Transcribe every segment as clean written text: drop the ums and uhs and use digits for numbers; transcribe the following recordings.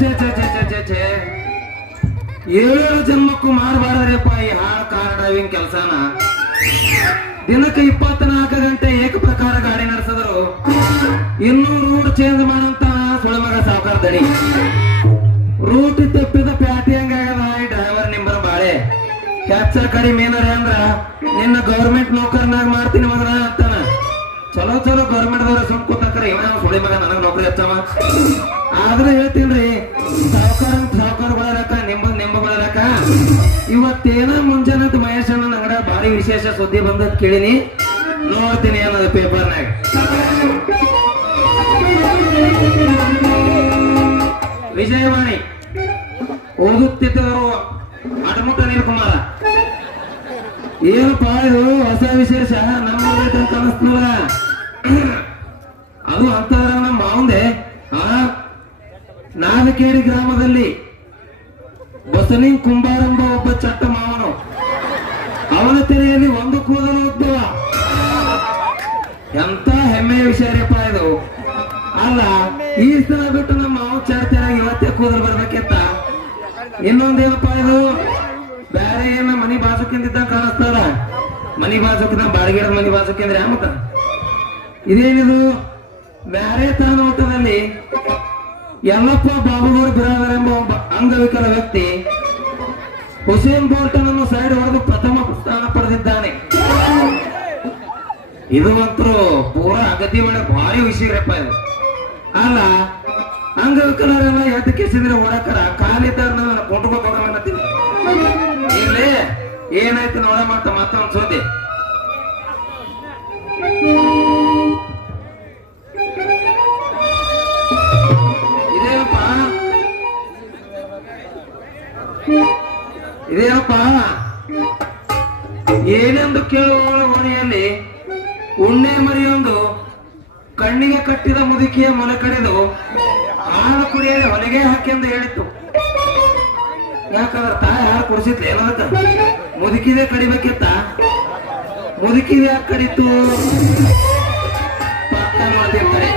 ಛೇ ಏಳು ಜನ್ಮಕ್ಕೂ ಮಾಡಬಾರ್ದ್ರಿಪ್ಪ ಈ ಹಾಳು ಕಾರ್ ಡ್ರೈವಿಂಗ್ ಕೆಲಸನ. ದಿನಕ್ಕೆ 24 ಗಂಟೆ ಏಕ ಪ್ರಕಾರ ಗಾಡಿ ನಡೆಸಿದ್ರು ಇನ್ನೂ ರೂಟ್ ಚೇಂಜ್ ಮಾಡಂತ ಸುಳಮಗ ಸಾವುಕಾರ ದಡಿ. ರೂಟ್ ತಪ್ಪಿದ ಪ್ಯಾಟಿ ಹಂಗಾಗದ ಈ ಡ್ರೈವರ್ ನಿಂಬರ್ ಬಾಳೆ. ಕ್ಯಾಪ್ಚರ್ ಕಡಿಮೆ ಏನಾರ ಅಂದ್ರ ನಿನ್ನ ಗೌರ್ಮೆಂಟ್ ನೌಕರನಾಗ ಮಾಡ್ತೀನಿ ಮಗನ ಅಂತಾನ. ಚಲೋ ಗೌರ್ಮೆಂಟ್ ದವ್ರ ಸುಮ್ ಕೂತಾಕ್ರ ಇವ ಸುಳಿ ಮಗ ನನಗ ನೌಕರಿ ಹಚ್ಚವ. ಆದ್ರೆ ಹೇಳ್ತೀನ್ರಿ ಸಾವುಕಾರ ಬಳಲಕ್ಕ ನಿಂಬ ಬಳಲಕ್ಕ. ಇವತ್ತೇನ ಮುಂಜಾನೆ ಮಹೇಶ್ ಅಣ್ಣ ಅಂಗಡ ಭಾರಿ ವಿಶೇಷ ಸುದ್ದಿ ಬಂದದ್ ಕೇಳಿನಿ, ನೋಡ್ತೀನಿ ಅನ್ನೋದು ಪೇಪರ್ನಾಗ. ವಿಜಯವಾಣಿ ಓದುತ್ತಿದ್ದವರು ಅಡಮುಟ್ಟ ನೀಲಕುಮಾರ. ಏನಪ್ಪಾ ಇದು ಹೊಸ ವಿಶೇಷ ನಮ್ಮ ಅಂತ ಅನಿಸ್ತಲ್ಲ. ಅದು ಅಂತಂದ್ರ ನಮ್ಮ ಮಾವಂದೆ ನಾಗಕೇರಿ ಗ್ರಾಮದಲ್ಲಿ ಬಸನಿಂಗ್ ಕುಂಬಾರಂಬ ಒಬ್ಬ ಚಟ್ಟ ಮಾವನು. ಅವನ ತೆರೆಯಲ್ಲಿ ಒಂದು ಕೂದಲು ಉದ್ಭವ. ಎಂತ ಹೆಮ್ಮೆಯ ವಿಷಯಪ್ಪ ಇದು. ಅಲ್ಲ ಈ ಸಲ ಬಿಟ್ಟು ನಮ್ಮ ಮಾವ ಚಾರ್ಚಾರಾಗಿ ಇವತ್ತೇ ಕೂದಲು ಬರ್ಬೇಕಿತ್ತ. ಇನ್ನೊಂದೇನಪ್ಪ ಇದು ಬ್ಯಾರೆ ಏನ ಮನಿ ಬಾಜುಕಿಂದ ಕಾಣಿಸ್ತದ. ಮನಿ ಬಾಜುಕಿನ ಬಾಡಿಗೆ ಮನಿ ಬಾಜುಕಿಂದ್ರೆ ಮತ್ತ ಇದೇನಿದು ಬ್ಯಾರೆ ತಾನ ಊಟದಲ್ಲಿ ಯಲ್ಲಪ್ಪ ಬಾಬುಗೌಡ ಬಿರಾದರ್ ಎಂಬ ಒಬ್ಬ ಅಂಗವಿಕಲ ವ್ಯಕ್ತಿ ಹುಸೇನ್ ಬೋಲ್ಟನನ್ನು ಸೈಡ್ ಹೊಡೆದು ಪ್ರಥಮ ಸ್ಥಾನ ಪಡೆದಿದ್ದಾನೆ. ಇದು ಅಂತೂ ಪೂರಾ ಅಗದಿ ಒಳ್ಳೆ ಭಾರಿ ವಿಷಯಪ್ಪ ಇದು. ಅಲ್ಲ ಅಂಗವಿಕಲರೆಲ್ಲ ಎದ್ದಕ್ಕೆ ಸಿದ್ರೆ ಓಡಾಕರ ಕಾಲಿದ್ದಾರ ಕೊಂಡ್ಕೊಂಡು ಹೋಗಮನ್ನತ್ತೀನಿ. ಇಲ್ಲಿ ಏನಾಯ್ತು ನೋಡ ಮತ್ತೊಂದು ಸುದ್ದಿ. ಇದೇನಪ್ಪ ಏನೆಂದು ಕೇಳುವ ಹೊಣೆಯಲ್ಲಿ ಉಣ್ಣೆ ಮರಿಯೊಂದು ಕಣ್ಣಿಗೆ ಕಟ್ಟಿದ ಮುದುಕಿಯ ಮೊಲೆ ಕಡಿದು ಹಾಲು ಕುಡಿಯದೆ ಹೊಲಿಗೆ ಹಾಕೆಂದು ಹೇಳಿತ್ತು. ಯಾಕಂದ್ರೆ ತಾಯಿ ಹಾಲು ಕುಡಿಸಿದ್ಲೆ ಏನದಕ್ಕ ಮುದುಕಿದೆ ಕಡಿಬೇಕಿತ್ತ. ಮುದುಕಿದೆ ಯಾಕೆ ಕಡಿತು ಪಕ್ಕ ಮಾಡ್ತಿರ್ತಾರೆ.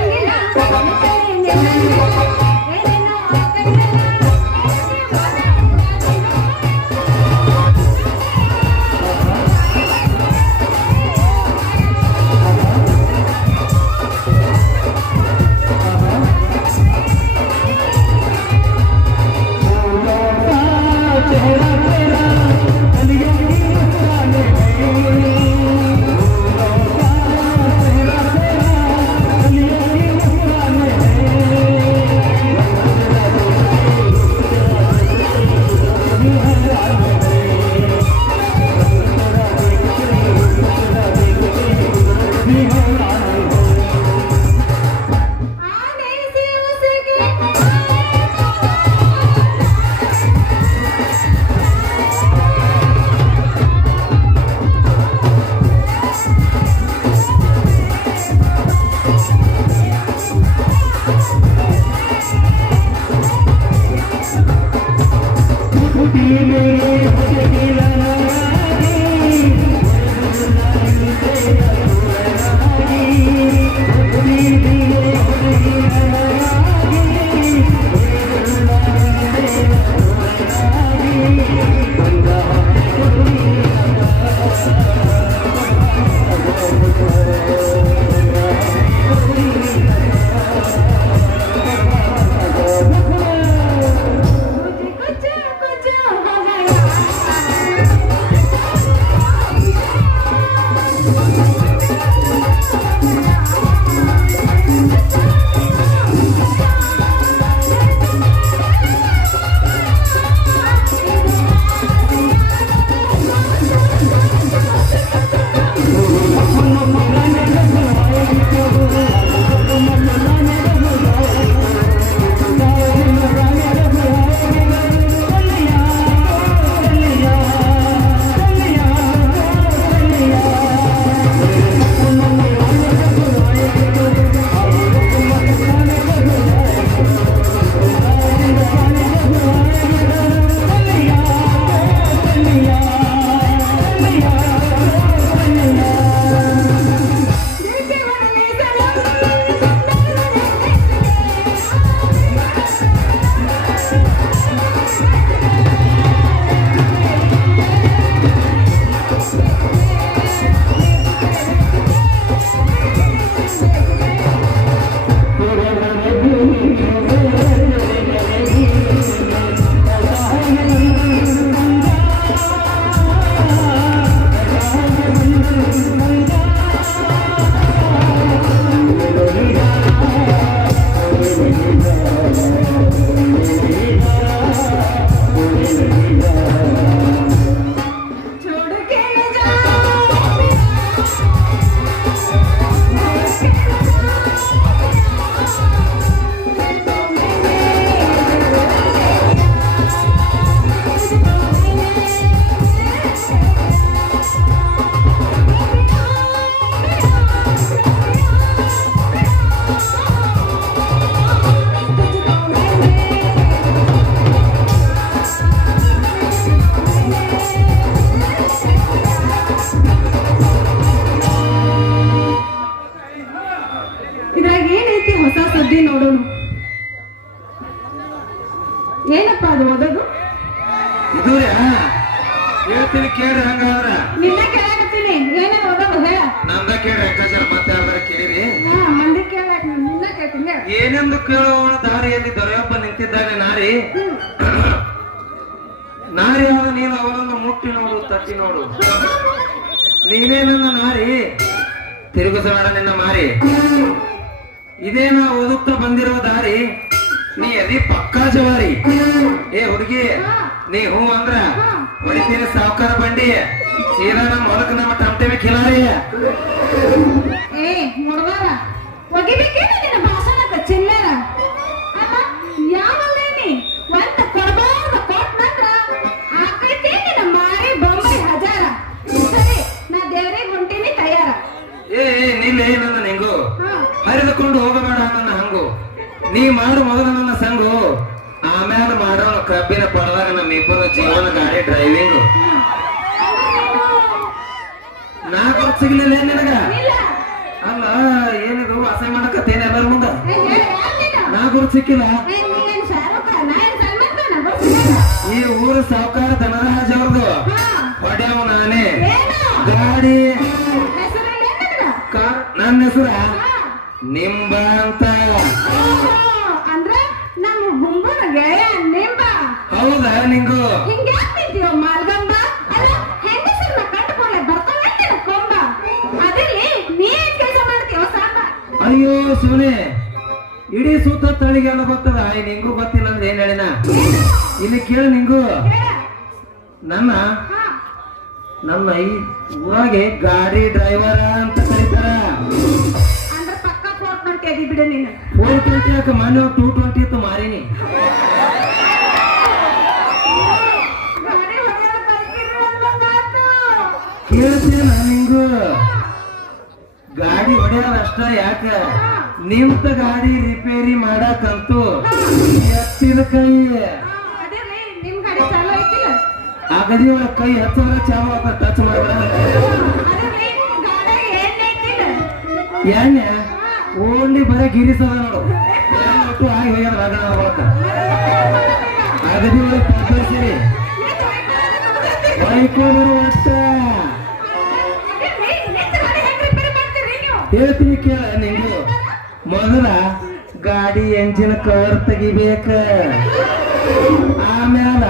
ಇದ್ರಾಗ ಏನೈತಿ ಹೊಸ ಸುದ್ದಿ ನೋಡೋಣ. ಏನಪ್ಪಾ ಅದು ಓದೋದು? ಇದು ಹೇಳ್ತೀನಿ ಕೇಳ್ರಿ. ಹಂಗಾದ್ರ ನಿನ್ನ ಕೇಳಾಕತ್ತೀನಿ, ಏನೇ ಓದೋದು ಹೇಳ. ನಮ್ದ ಕೇಳ್ರಿ ಅಕ್ಕಾಚಾರ, ಮತ್ತೆ ಯಾವ್ದಾರ ಕೇಳಿರಿ. ಮಂದಿ ಕೇಳಾಕ ನಿನ್ನ ಕೇಳ್ತೀನಿ ಹೇಳ. ಏನೆಂದು ಕೇಳುವವನ ದಾರಿಯಲ್ಲಿ ದೊರೆಯೊಬ್ಬ ನಿಂತಿದ್ದಾನೆ ನಾರಿ. ನಾರಿ ಆದ ನೀನು ಅವನನ್ನು ಮುಟ್ಟಿ ನೋಡು, ತಟ್ಟಿ ನೋಡು. ನೀನೇ ನನ್ನ ನಾರಿ, ತಿರುಗಿಸಬೇಡ ನಿನ್ನ ಮಾರಿ. ಇದೇ ನಾ ಓದುತ್ತಾ ಬಂದಿರೋ ದಾರಿ, ನೀ ಅದಿ ಪಕ್ಕಾ ಜವಾರಿ. ಏ ಹುಡುಗಿ, ನೀ ಹೂ ಅಂದ್ರ ಹೊಡಿತೀನಿ ಸಾವುಕಾರ ಬಂಡಿ. ಸೀದಾ ನಮ್ಮ ಹೊಲಕ್ ನಮ್ಮ ಟಮಟಮೆ ಖಿಲಾರಿ. ಏ ನೋಡ್ವಾರ ಒಗಿಬೇಕೇನ ನಿನ್ನ ಭಾಷಣಕ್ಕ ಚಿಲ್ಲರ. ಅಮ್ಮ ಯಾವಲ್ಲೇನಿ ಒಂದ ಕೊಡಬಾರ್ದ ಕೊಟ್ನಂದ್ರ ಆಕೈತಿ ನಿನ್ನ ಮಾರಿ ಬೊಂಬೈ ಹಜಾರ. ಸರಿ ನಾ ದೇವ್ರಿಗೆ ಹೊಂಟಿನಿ ತಯಾರ. ಏ ನಿಲ್ಲೆ ನನ್ನ ನಿಂಗು, ಹರಿದುಕೊಂಡು ಹೋಗಬೇಡ ನನ್ನ ಹಂಗು. ನೀ ಮಾಡು ಮೊದಲು ನನ್ನ ಸಂಗು, ಆಮೇಲೆ ಮಾಡೋ ಕಬ್ಬಿನ ಪರದಾಗ ನಮ್ಮಿಬ್ಬರು ಜೀವನ ಗಾಡಿ ಡ್ರೈವಿಂಗ್. ನಾಲ್ಕು ಸಿಗ್ಲಿಲ್ಲ ನಿನಗ? ಅಲ್ಲ ಏನಿದು ಅಸಹ್ಯ ಮಾಡಕತ್ತೇನೆ ಎಲ್ಲರ ಮುಂದ. ನಾಲ್ಕು ಸಿಕ್ಕಿಲ್ಲ. ಈ ಊರು ಸಾವುಕಾರ ಧನರಾಜ್ ಅವ್ರದು ಹೊಡ್ಯಾವ ನಾನೇ. ಗಾಡಿ ನನ್ನ ಹೆಸರ ನಿಂಬ ಅಂತ. ಅಂದ್ರೆ ನಮ್ಮ ಗುಂಬನ ಗೆಳೆಯ ನಿಂಬ. ಹೌದಾ ನಿಂಗು? ಹಿಂಗ್ಯಾಕ್ತಿದ್ಯೋ ಮಾಲ್ಗಂಬ? ಅಲ್ಲ ಹೆಂಗಸರನ್ನ ಕಟ್ಕೊಳ್ಳೆ ಬರ್ತಾವೆ ಕೊಂಬ. ಅದಿಲ್ಲಿ ನೀ ಏನ್ ಕೆಲಸ ಮಾಡ್ತೀವೋ ಸಾಂಬ? ಅಯ್ಯೋ ಶಿವನೇ, ಇಡೀ ಸುತ್ತ ತಳಿಗೆಲ್ಲ ಗೊತ್ತದ. ನಿಂಗೂ ಗೊತ್ತಿಲ್ಲ ಅಂದ್ರೆ ಏನ್ ಹೇಳಿನ? ಇಲ್ಲಿ ಕೇಳು ನಿಂಗು. ನನ್ನ ನಮ್ಮ ಈ ಊರಾಗೆ ಗಾಡಿ ಡ್ರೈವರ ಅಂತ ಕರೀತಾರ. ಅಂದ್ರೆ ಪಕ್ಕ 420 ಬಿಡು ನೀನು. 420 ಯಾಕೆ? ಮೊನ್ನೆ 220 ಇತ್ತು ಮಾರಿನಿ. ಕೇಳ್ತೇನ ನಿಂಗು? ಗಾಡಿ ಹೊಡೆಯೋದಷ್ಟ ಯಾಕ, ನಿಂತ ಗಾಡಿ ರಿಪೇರಿ ಮಾಡಕಂತೂ ಎತ್ತಿದ ಕೈ. ನಿಮ್ ಗಾಡಿ ಚಾಲು ಐತಿಲ್ಲ? ಆ ಗದಿ ಒಳಗ ಕೈ ಹಚ್ಚೋರ ಚಾಲು ಆತ, ಟಚ್ ಮಾಡ್ರ. ಎಣ್ಣೆ ಓನ್ಲಿ ಬರೀ ಗಿರಿಸದ ನೋಡು. ಒಟ್ಟು ಆಗಿ ಹೋಗ್ಯಾರ ರಗಡ ಆಗ್ಬೇಕ. ಆ ಗದಿ ಒಳಗ ಪರ್ಸೇರಿ ವೈಕೋಬರು ಒಟ್ಟ ಹೇಳ್ತೀನಿ ಕೇಳ ನಿಂಗು. ಮೊದಲ ಗಾಡಿ ಎಂಜಿನ್ ಕವರ್ ತೆಗಿಬೇಕ, ಆಮ್ಯಾಲ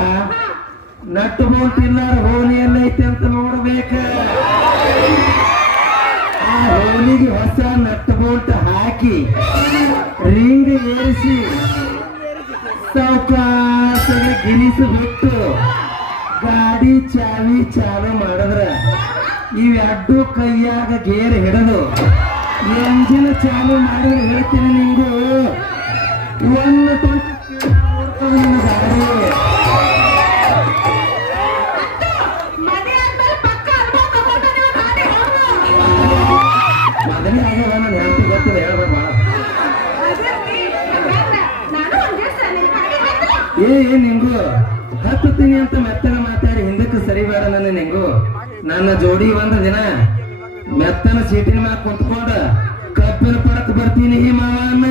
ನಟ್ ಬೋಲ್ಟ್ ಇಲ್ಲ ಹೋಲಿ ಎಲ್ಲೈತೆ ಅಂತ ನೋಡ್ಬೇಕ. ಆ ಹೋಲಿಗೆ ಹೊಸ ನಟ್ ಬೋಲ್ಟ್ ಹಾಕಿ ರಿಂಗ್ ಏರಿಸಿ ಸಾವಕಾಶಗೆ ಗಿರಿಸಿಬಿಟ್ಟು ಗಾಡಿ ಚಾಲು ಮಾಡಿದ್ರ ಇವೆರಡು ಕೈಯಾಗ ಗೇರ್ ಹಿಡಿದು ಎಂಜಿನ್ ಚಾಲು ಮಾಡಿದ್ರೆ ಹೇಳ್ತೀನಿ ನಿಂಗು, ಒಂದು ನನ್ನ ಗಾಡಿ. ಮದನೇ ಆಗ್ಯದ, ನನ್ನ ಹೆಂಡತಿ ಗೊತ್ತಿಲ್ಲ, ಹೇಳ್ಬೇಕು ಭಾಳ. ಏ ನಿಂಗು ಹತ್ತುತ್ತೀನಿ ಅಂತ ಮೆತ್ತನ ಮಾತಾಡಿ ಹಿಂದಕ್ಕೆ ಸರಿಬೇಡ ನನ್ನ ನಿಂಗು. ನನ್ನ ಜೋಡಿ ಒಂದು ದಿನ ಮೆತ್ತನ ಸೀಟಿನ ಮ್ಯಾಗ ಕುಂತ್ಕೊಂಡ ಕಬ್ಬಿನ ಪಡಕ್ ಬರ್ತೀನಿ ಈ ಮಾವನ್ನ.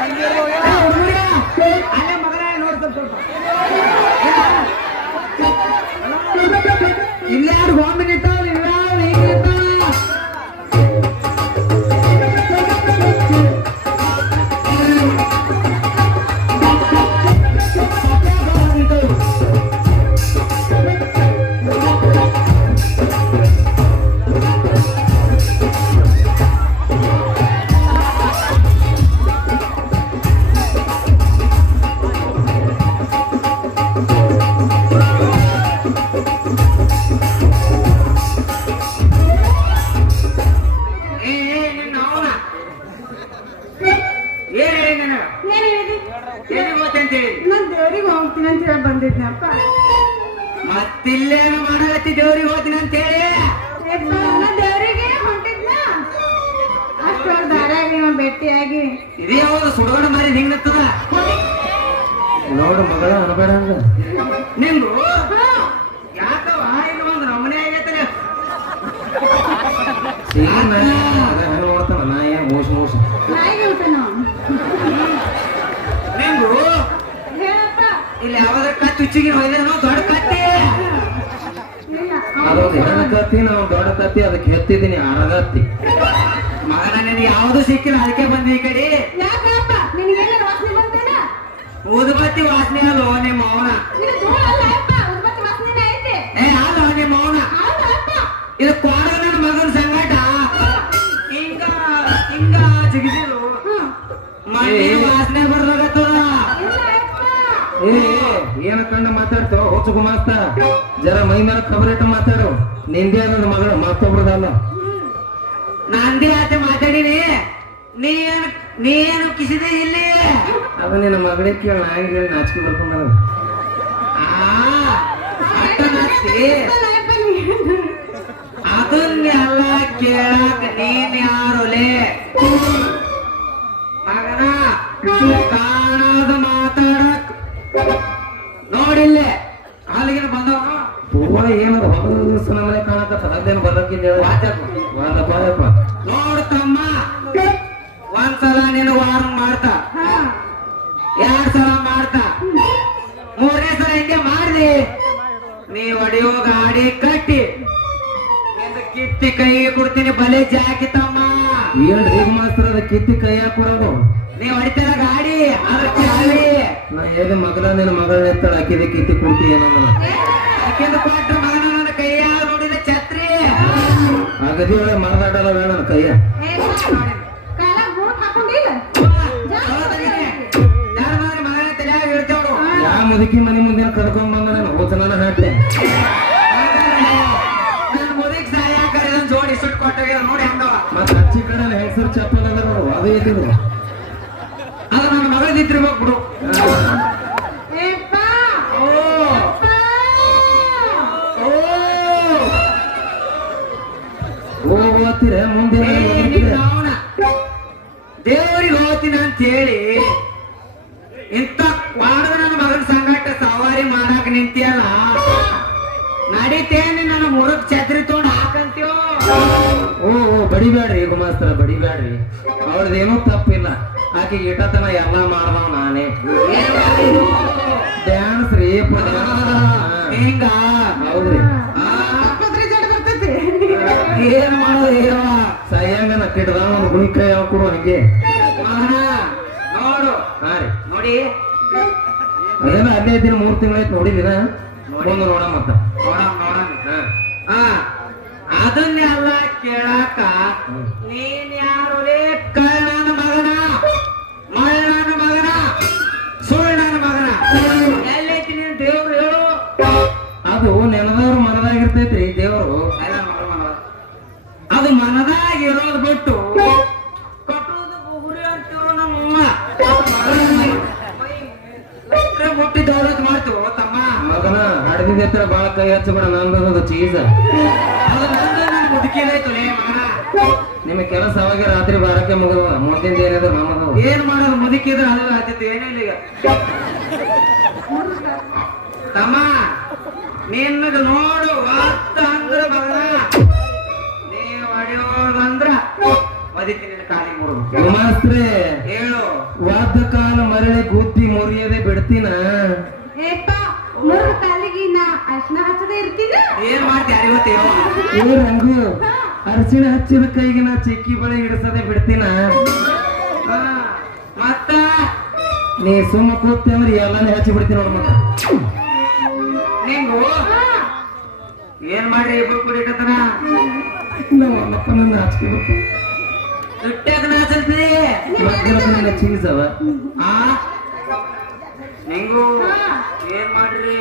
ಅಲ್ಲೇ ಮಗನ ನೋಡ್ತಾರೆ ಸ್ವಲ್ಪ ಇಲ್ಲೇ ಯಾರು ಬಾಂಬೆ ನಿಂತಾವ ಇಲ್ಲ ಈಗ ನಾನ್ ದೇವ್ರಿಗೆ ಹೋಗ್ತೀನಿ ಅಂತ ಹೇಳಿ ಬಂದಿದ್ನಪ್ಪ. ಮತ್ತಿಲ್ಲೇನು ಮಾಡಲತ್ತಿ ದೇವ್ರಿಗೆ ಹೋಗ್ತೀನಿ ಅಂತ ಹೇಳಿ ನಾನ್ ದೇವ್ರಿಗೆ ಹೊಂಟಿದ್ನ ಅಷ್ಟು ದಾರಾಗಿ ಭೇಟಿಯಾಗಿ ಇದೇ ಯಾವಾಗ ಸುಡಗಡ ಮಾರಿ ನಿಂಗ್ಲತ್ತದ ನೋಡು ಮಗಳ ಅನ್ಬೇಡ ಅಂದ ನಿಂದು ಯಾಕವ ಇದು ಒಂದು ನಮನೆ ಆಗೈತಲ್ಲ ನೋಡ್ತಾನ ನಾ ಏನ್ ಮೂಸ್ ನಾಯಿ ಹೇಳ್ತಾನ ನಿಂದು ಹೇಳಪ್ಪ. ಇಲ್ಲಿ ಯಾವ್ದ್ರ ಕತ್ತಿ ಹುಚ್ಚಿಗೆ ಹೋಯ್ದೇನೋ ದೊಡ್ಡ ಕತ್ತಿ ಇಲ್ಲ ಅದೊಂದು ಹೆಣ್ಣು ಕತ್ತಿ ನಾವು ದೊಡ್ಡ ಕತ್ತಿ ಅದಕ್ಕೆ ಎತ್ತಿದ್ದೀನಿ ಅರಗತ್ತಿ ಮಗನ ನಿನಗೆ ಯಾವ್ದು ಸಿಕ್ಕಿಲ್ಲ ಅದಕ್ಕೆ ಬಂದಿ ಈ ಕಡೆ ಯಾಕಪ್ಪ ನಿನಗೆಲ್ಲ ವಾಸನೆ ಬಂತೇನ? ಊದುಬತ್ತಿ ವಾಸನೆ ಅಲ್ಲೋ ನಿಮ್ಮ ಅವನ ಇದು ಧೂಳ ಅಲ್ಲ ಅಪ್ಪ, ಉದ್ಬತ್ತಿ ವಾಸನೆನೇ ಐತೆ. ಅಲ್ಲೋ ನಿಮ್ಮ ಅವನ ಹೌದಾ ಅಪ್ಪ? ಇದು ಕೊಡಗ ನನ್ನ ಮಗನ ಸಂಗಟ ಹಿಂಗ ಹಿಂಗ ಜಿಗಿದಿರು ಮನೆ ವಾಸನೆ ಬರ್ಲಾಗತ್ತದ ಇಲ್ಲ ಅಪ್ಪ. ಏನ ಕಂಡ ಮಾತಾಡ್ತೇವ ಹೊಚ್ಚು ಗುಮಾಸ್ತ ಜರ ಮೈ ಮೇಲೆ ಕಬರಿಟ್ಟು ಮಾತಾಡು ನಿಂದೇ ನನ್ನ ಮಗಳು ಮತ್ತೊಬ್ರದಲ್ಲ ನಂದೇ ಆತ ಮಾತಾಡಿನಿ ನೀನು ಕಿಸಿದೆ ಇಲ್ಲಿ ಅದು ನಿನ್ನ ಮಗಳಿಗೆ ಕೇಳಿ ನಾ ಹೇಳಿ ನಾಚಿಕೆ ಬರ್ಕೊಂಡ ಅಟ್ಟ ನಾಚಿ ಇಲ್ಲ ಅಪ್ಪ ನೀನು. ಅದನ್ನೆಲ್ಲ ಕೇಳಾಕ ನೀನ್ ಯಾರುಲೇ ಮಗನ ಕಾಣೋದು ಮಾತಾಡಕ್ ನೋಡಿಲ್ಲೇ ಅಲ್ಲಿಗೆ ಬಂದವ ಪೂರ ಏನದು ಹೊಲದ ದಿವಸ ನಮ್ಮನೆ ಕಾಣಕತ್ತ ಅದೇನು ಬದಕಿದ್ದೇವೆ ವಾದಪ್ಪ ನೋಡ್ತಮ್ಮ ಒಂದ್ಸಲ ನೀನು ವಾರ ಮಾಡ್ತಾ ಹಾ. 2 ಸಲ ಮಾಡ್ತಾ 3ನೇ ಸಲ ಹಿಂಗೆ ಮಾಡ್ದಿ ನೀ ಹೊಡೆಯೋ ಗಾಡಿ ಕಟ್ಟಿ ನಿಂದು ಕಿತ್ತಿ ಕೈಗೆ ಕೊಡ್ತೀನಿ ಬಲೆ ಜಾಕಿತಮ್ಮ ಏನ್ ರೀಗ ಮಾಸ್ತರ ಅದ ಕಿತ್ತಿ ಕೈಯಾಗ ಕೊಡೋದು ನೀ ಹೊಡಿತಾರ ಗಾಡಿ ಅದ್ರ ಚಾವಿ ನಾ ಏನೇ ಮಗಳ ನಿನ್ನ ಮಗಳ ಎತ್ತಳ ಹಾಕಿದೆ ಕಿತ್ತಿ ಕೊಡ್ತಿ ಏನಂದ ಯಾಕೆಂದು ಕೊಟ್ಟ ಮಗನ ನನ್ನ ಕೈಯ ನೋಡಿದ ಛತ್ರಿ ಅಗದಿ ಒಳಗೆ ಮರದಾಡಲ್ಲ ಬೇಡ ನನ್ನ ಕೈಯ ಏ, ಕಾಲಾಗ ಬೂಟ್ ಹಾಕೊಂಡಿಲ್ಲ? ಮಗನ ತಲೆಯಾಗ ಇಡ್ತೇವ್ರು ಯಾ ಮುದುಕಿ ಮನಿ ಮುಂದಿನ ಕರ್ಕೊಂಡ್ ಬಂದ ನಾನು ಹೋಚನ ಹಾಕ್ತೆ ನಾನು ಮುದಿಕ್ ಸಾಯ ಕರೆದ ಜೋಡಿ ಸುಟ್ಟು ಕೊಟ್ಟಾಗ ನೋಡಿ ಹಂಗವ ಮತ್ತೆ ಹಚ್ಚಿ ಕಡೆ ಹೆಸರು ಚಪ್ಪಲ್ ಅದ ನೋಡು ಅದು ಏತಿದ್ರು ಅದು ನನ್ನ ಮಗಳದಿದ್ದಿರ್ಬೇಕು ಬಿಡು ಏಪ್ಪ, ಓ ಅಪ್ಪ. ಓ ಹೋಗ್ತೀರ ಮುಂದೆ ದೇವರಿಗೆ ಹೋಗ್ತೀನಿ ಅಂತ ಹೇಳಿ ಇಂಥ ವಾಡದ ನನ್ನ ಮಗನ ಸಂಗಟ ಸವಾರಿ ಮಾಡಾಕ ನಿಂತಿಯಲ್ಲ ನಡೀತೇನೆ ನನ್ನ ಮುರುಕ್ ಛತ್ರಿ ತಗೊಂಡು ಹಾಕಂತೀವೋ ಓ ಬಡಿಬ್ಯಾಡ್ರಿ ಗುಮಾಸ್ತರ ಬಡಿಬ್ಯಾಡ್ರಿ ಅವಳದೇನೂ ತಪ್ಪಿಲ್ಲ ಆಕೆ ಇಟತನ ಎಲ್ಲ ಮಾಡ್ದವ್ ನಾನೇ ಡ್ಯಾನ್ಸ್ ರೀ ಹಿಂಗ ಹೌದ್ರಿ ಆಸ್ಪತ್ರೆ ಜಡ ಬರ್ತೈತಿ. ಏನ್ ಮಾಡೋದು ಹೇಳುವ ಸಯ್ಯಂಗ ನಟ್ಟಿಡ್ದ ಒಂದು ಗುಣಿಕಾಯಿ ಯಾವ ಕೊಡು ಹಂಗೆ ಮಗನ ನೋಡು ಹಾ ರೀ ನೋಡಿ ಅದೇನ 15 ದಿನ 3 ತಿಂಗಳಾಯ್ತು ನೋಡಿದಿನ ಮುಂದೆ ನೋಡ ಮತ್ತ ನೋಡಮ್ ಅದನ್ನೆಲ್ಲ ಕೇಳಾಕ ನೀನ್ ಯಾರು ಕಳ್ಳನ ಮಗನ ಮಳ್ಳನ ಮಗನ ಸುಳ್ಳನ ಮಗನ ಎಲ್ಲೈತಿ ನೀನ್ ದೇವ್ರು ಹೇಳು ಅದು ನೆನದವ್ರ ಮನದಾಗಿರ್ತೈತ್ರಿ ದೇವರು ಅದು ಮನದಾಗ ಇರೋದು ಬಿಟ್ಟು ಕಟ್ಟುವುದು ಬುಗುರಿ ಅಂತೀವ ನಮ್ಮ ಮುಟ್ಟಿ ದೌಲತ್ ಮಾಡ್ತೀವೋ ತಮ್ಮ ಮಗನ ಹಡದಿದ ಹತ್ರ ಬಾಳ ಕೈ ಹಚ್ಚಬೇಡ ನಂದದು ಚೀಸ ಅದು ನಂದು ನನ್ನ ಮುದುಕಿದೈತಲೇ ಮಗನ ನಿಮಗೆ ಕೆಲಸ ಅವಾಗ ರಾತ್ರಿ ಬಾರಕ್ಕೆ ಮುಗಿದ ಮುಂದಿನ ಏನಿದ್ರು ನಮ್ಮದು ಏನ್ ಮಾಡೋದು ಮುದುಕಿದ್ರೆ ಅದು ಆಯ್ತಿತ್ತು ಏನಿಲ್ಲ ಈಗ ತಮ್ಮ ನಿನ್ನಗ ನೋಡು ವಾತ್ತ ಅಂದ್ರ ಮಗನ ನೀವ್ ಹೊಡೆಯೋದಂದ್ರ ಒದಿತೀನಿ ನಿನ್ನ ಕಾಲಿಗೆ ಮುರುಗು ಗುಮಾಸ್ತ್ರಿ ಹೇಳು ವಾದ್ಯ ಮರಳಿ ಗುದ್ದಿ ಮುರಿಯದೆ ಬಿಡ್ತೀನ. ಏಪ್ಪ ಮೂರು ಕಾಲಿಗೆ ನಾ ಅರ್ಶನ ಹಚ್ಚದೆ ಇರ್ತೀನ. ಏನ್ ಮಾಡ್ತಿ ಯಾರಿಗೊತ್ತೇವ? ಏ ರಂಗು, ಅರಸಿನ ಹಚ್ಚಿದ ಕೈಗೆ ನಾ ಚಿಕ್ಕಿ ಬಳೆ ಹಿಡಿಸದೆ ಬಿಡ್ತೀನ. ಮತ್ತ ನೀ ಸುಮ್ಮ ಕೂತಿ ಅಂದ್ರೆ ಎಲ್ಲಾನೇ ಹಚ್ಚಿ ಬಿಡ್ತೀನಿ ನೋಡ್ ಮತ್ತ. ನಿಂಗು ಏನ್ ಮಾಡ್ರಿ ಇಬ್ರು ಕುಡಿಕತ್ತನ? ನಮ್ಮ ಅಲ್ಲಪ್ಪ ನನ್ನ ಹಚ್ಕೋಬೇಕು. ದುಟ್ಟಾಗ ನಾಚಲ್ತಿ ಮಧ್ಯಾಹ್ನ ಚೀಸ್ ಅವ. ಆ ನಿಂಗು ಏನ್ ಮಾಡ್ರಿ?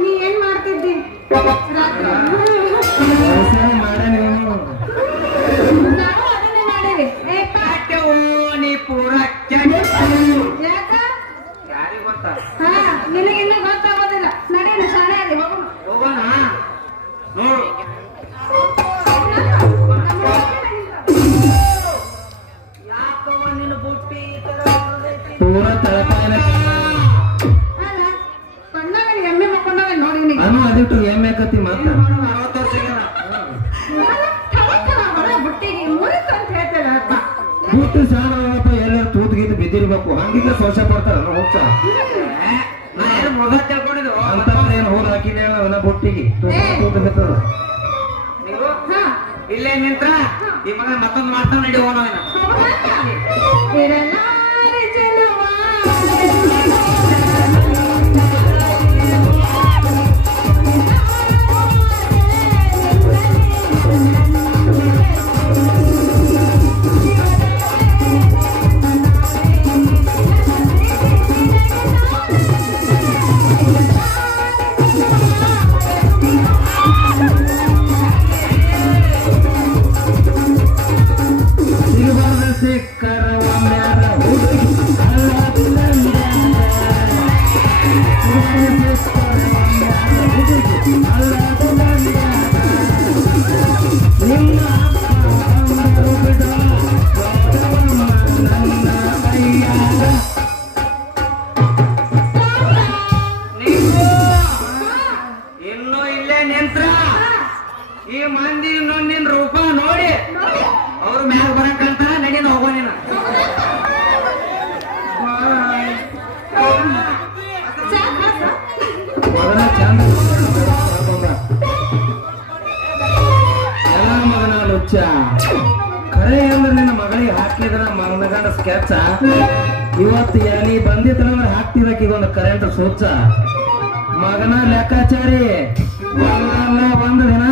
ನೀ ಏನ್ ಮಾಡ್ತಿದ್ದಿ? ಅರಸಿನ ಮಾಡ ನೀನು. ನಾವು ಅದನ್ನೇ ಮಾಡೇವಿ. ಏಪ್ಪ ಕೆಟ್ಟವು ನೀ ಪೂರ ಯಾಕ? ಯಾರಿಗ ಗೊತ್ತ? ಹಾ ನಿನಗೆ ಇನ್ನೂ ಗೊತ್ತಾಗೋದಿಲ್ಲ. ನಡೆಯಲ್ಲ ಶಾಲೆ ಅಲ್ಲಿ ಹೋಗೋಣ. ಹೋಗೋಣ ನೋಡು. ಯಾಕವ್ವ ನಿನ್ನ ಬುಟ್ಟಿ ಈ ತರ ಹೊರದೈತಿ? ಪೂರ ತಳಪಾಯನ ಅಲ್ಲ ಕಣ್ಣಾಗ ಎಮ್ಮೆ ಮಕ್ಕೊಂಡಾಗ ನೋಡಿ ನೀ. ಅನು ಅದಿಟ್ಟು ಎಮ್ಮೆ ಕತ್ತಿ ಮಾತ. 40 ವರ್ಷ ಬುಟ್ಟಿಗೆ ಮುರಿತು ಅಂತ ಹೇಳ್ತೇನೆ ಅಪ್ಪ. ಬುಟ್ಟು ಸಾಣಪ್ಪ ಎಲ್ಲರೂ ತೂತ್ ಗೀತು ಬಿದ್ದಿರ್ಬೇಕು. ಹಂಗಿದ್ರೆ ಸಂಶಯ ಪಡ್ತಾರ ಹುಚ್ಚ ನಾ ಏನು ಮೊದ ತಿಳ್ಕೊಂಡಿದ್ದು ಅಂತ ಏನು ಹೋದ್ ಹಾಕಿಲ್ಲ ಅವನ ಬುಟ್ಟಿಗೆ ತೂತು ಬಿತ್ತದ. ನಿಂಗು ಹಾ ಇಲ್ಲೇ ನಿಂತ್ರ ಈ ಮಗ ಮತ್ತೊಂದು ಮಾಡ್ತಾನೆ ನಡಿ ಹೋಗೋಣ ಇರಲಾರೆ ಚೆಲುವ. ಸಿಗಬಾರ್ದ ಸಿಕ್ಕರ ಒಮ್ಮ್ಯಾರ ಹುಡುಗಿ ಅಲ್ಲದಿಲ್ಲಂದ. ಸಿಗಬಾರ್ದ ಸಿಕ್ಕರ ಒಮ್ಮ್ಯಾರ ಹುಡುಗಿ ಅಲ್ಲದಿಲ್ಲಂದ. ನಿಮ್ಮ ಅಪ್ಪ ಅಮ್ಮರು ಬಿಡ ದೊಡ್ಡವಮ್ಮ ನನ್ನ ಅಯ್ಯಾರ. ನಿಂಗು ಇನ್ನು ಇಲ್ಲೇ ನಿಂತ್ರ ಈ ಮಂದಿ ಇನ್ನೊಂದು ನಿನ್ ರೂಪ ನೋಡಿ ಅವ್ರ ಮ್ಯಾಗ ಬರಕಂತ ನಡಿ ಹೋಗೋ ನೀನು. ಮಗನ ಚಂದ ಎಲ್ಲ ಮಗನ ಲುಚ್ಚ. ಖರೆ ಅಂದ್ರೆ ನಿನ್ನ ಮಗಳಿಗೆ ಹಾಕಿದ್ರ ಮಗನ ಸ್ಕೆಚ್ ಇವತ್ತು ಎಲ್ಲಿ ಬಂದಿತ್ತಂದ್ರೆ ಹಾಕ್ತಿರಕ್ಕೆ ಇದೊಂದು ಕರೆಂಟ್ ಸೂಚ. ಮಗನ ಲೆಕ್ಕಾಚಾರಿ ಒಂದಲ್ಲ ಒಂದು ದಿನ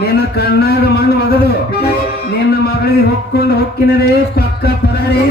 ನಿನ್ನ ಕಣ್ಣಾಗ ಮಣ್ಣು ಒಗದು ನಿನ್ನ ಮಗಳಿಗೆ ಹೊಕ್ಕೊಂಡು ಹೊಕ್ಕಿನದೇ ಪಕ್ಕ ಪರಾರಿ